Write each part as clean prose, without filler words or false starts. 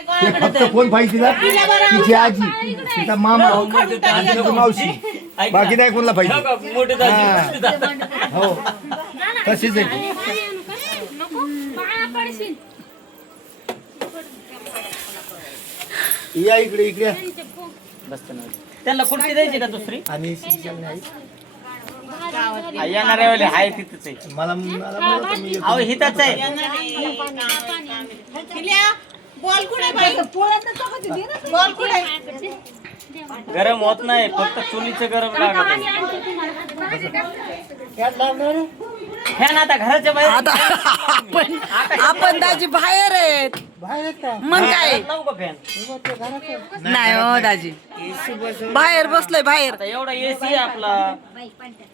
ते फक्त कोण पाहिजे तिला तिची आजी तिचा मामा आणि तिची मावशी बाकी नाही कोणाला पाहिजे हो तशीच आहे या इकडे इकडे त्यांना खुर्ची द्यायची का दुसरी आणि येणाऱ्या आहे तिथंच आहे मला अहो हिताच आहे बॉल कुठे बॉल कुठे गरम होत नाही फक्त चुलीचं गरम लागत फॅन आता घराच्या बाहेर आता आपण दाजी बाहेर आहेत मग काय लावू का फॅन नाही हो दाजी बाहेर बसलोय बाहेर आता एवढा एसी आपला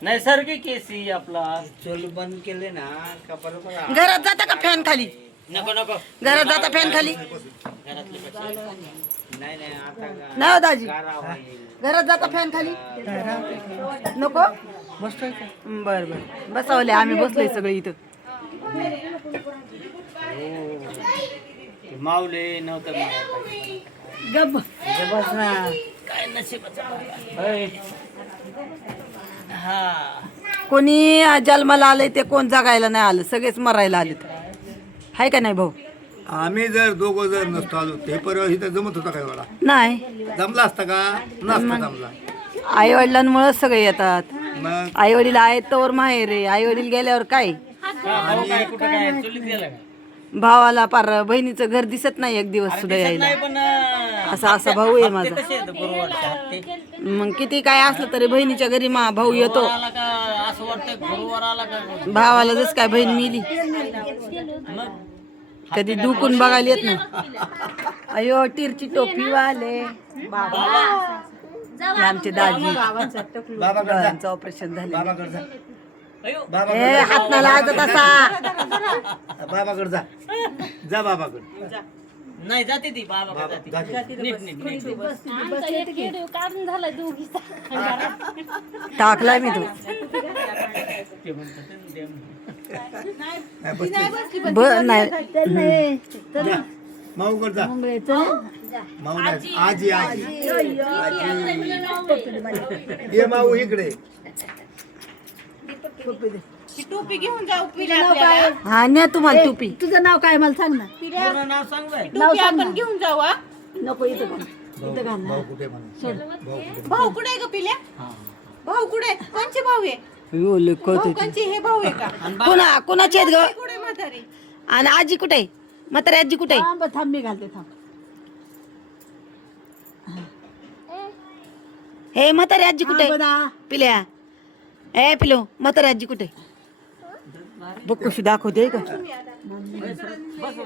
नैसर्गिक एसी आपला चोल बंद केले ना का बरोबर घरात जाता का फॅन खाली नको नको घरात जाता फॅन खाली नाही नाही आता नाही हो दाजी गारा होईल. घरात जाता फॅन खाली नको बर बर बसावले आम्ही बसलोय सगळे इथं ते मावले नव्हतं गप बस ना काय नशीब हा कोणी जन्माला आलंय ते कोण जगायला नाही आलं सगळेच मरायला आलेत हाय का नाही भाऊ आम्ही जर दोघं जर नसतो आलो हे परवा इथं जमत होता काय मला नाही जमला असता का नसता जमला आई वडिलांमुळे सगळे येतात मग आई वडील आहेत तर माहेर आहे आई वडील गेल्यावर काय काय कुठं काय चुलीत गेला का भावाला पार बहिणीचं घर दिसत नाही एक दिवस सुद्धा यायला नाही पण असा भाऊ आहे माझा कसे आहेत गुरुवारचे हप्ते मग किती काय असलं तरी बहिणीच्या घरी भाऊ येतो आला का असं वाटतंय गुरुवार आला का भावाला जस काय बहीण मिली मग कधी दुखून बघायला येत नाही अयो टीरची टोपी वाले हे आमचे दाजी डोळ्यांचं ऑपरेशन झालं बाबाकडे जा अयो ए हात ना लागत असा बाबाकडे जा जा बाबाकडे नाही जाते ती बाबा जा नीट नीट नीट काढून झाला दोघीचा टाकलाय मी तो ते म्हणतात ते नाही जा माऊकडे जा माऊ नाही आजी आजी ये माऊ इकडे टोपी घेऊन जाऊ पिल्या हा न्या तुम्हाला टोपी तुझं नाव काय मला सांग ना पूर्ण नाव सांग बाई टोपी आपण घेऊन जाऊ हा नको इथं भाऊ कुठे म्हणा भाऊ कुठे आहे ग पिल्या भाऊ कुठे आहे? कोणचे भाऊ आहे भाऊ कोणचे हे भाऊ आहे का कोणाचे आहेत ग कुठे म्हातारी आणि आजी कुठे आहे म्हातारी आजी कुठे आहे थांब थांब मी घालते थांब हे म्हातारी आजी कुठे आहे? पिल्या ए पिलो म्हातारी आजी कुठे आहे? बघ कशी दाखवते का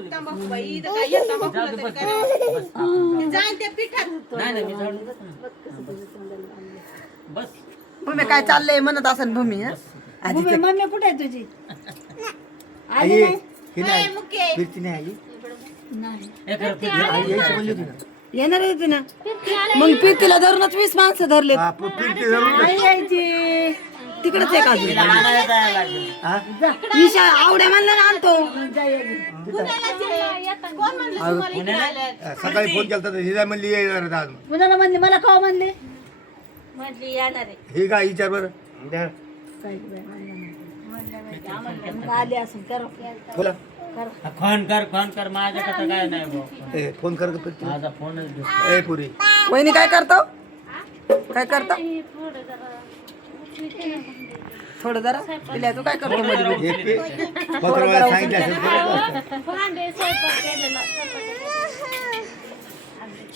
तंबाखू बाई इथं काय येत तंबाखू तरी करावं. जाईन त्या पिठात नाही नाही मी जाऊ बस भूमी काय चाललंय म्हणत असन भूमी हं? आधी तर- मम्मी कुठे आहे तुझी आई ही नाही मुके फिरती नाही आई हे खरं आई यायची म्हणली होती ना येणार आहे ना मग पिरतीला धरूनच 20 माणसं धरलेत हा, फिरती जरूर यायची तिकडेच आहे का अजून आणायला जायला लागेल हा? ईशा आवड्या म्हणलं ना आणतो कोण म्हणलं तुम्हाला इकडे आल्यात? सकाळी फोन केला तर हिरा म्हणली येणार आहे आज कुणाला म्हणले मला का म्हणले म्हटली येणार आहे हे काय विचार बरं आले असं कर बोला फोन कर माझ्याकडे काय नाही भाऊ ए फोन कर ग फिरती माझा फोनच दिसतो ए पुरी वहिनी काय करतो काय करतो थोडं जरा पिल्या तू काय करतो मध्ये हे पत्रवाला सांगितलं असेल तर भांडे स्वयंपाक केलेला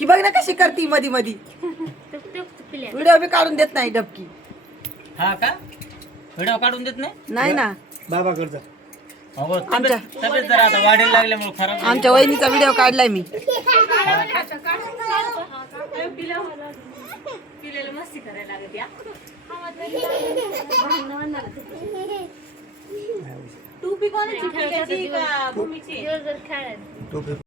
ही बघ ना कशी करती मधी मधी व्हिडिओ बी काढून देत नाही डबकी हा का व्हिडिओ काढून देत नाही नाही ना बाबाकडे जा अहो आमच्या- तब्येत जरा आता वाढायला लागल्यामुळे खराब झाली. आमच्या वहिनीचा व्हिडिओ काढलाय मी पिलेलं मस्ती करायला लागत या टोपी कोणाची पिल्याची का भूमीची टोपी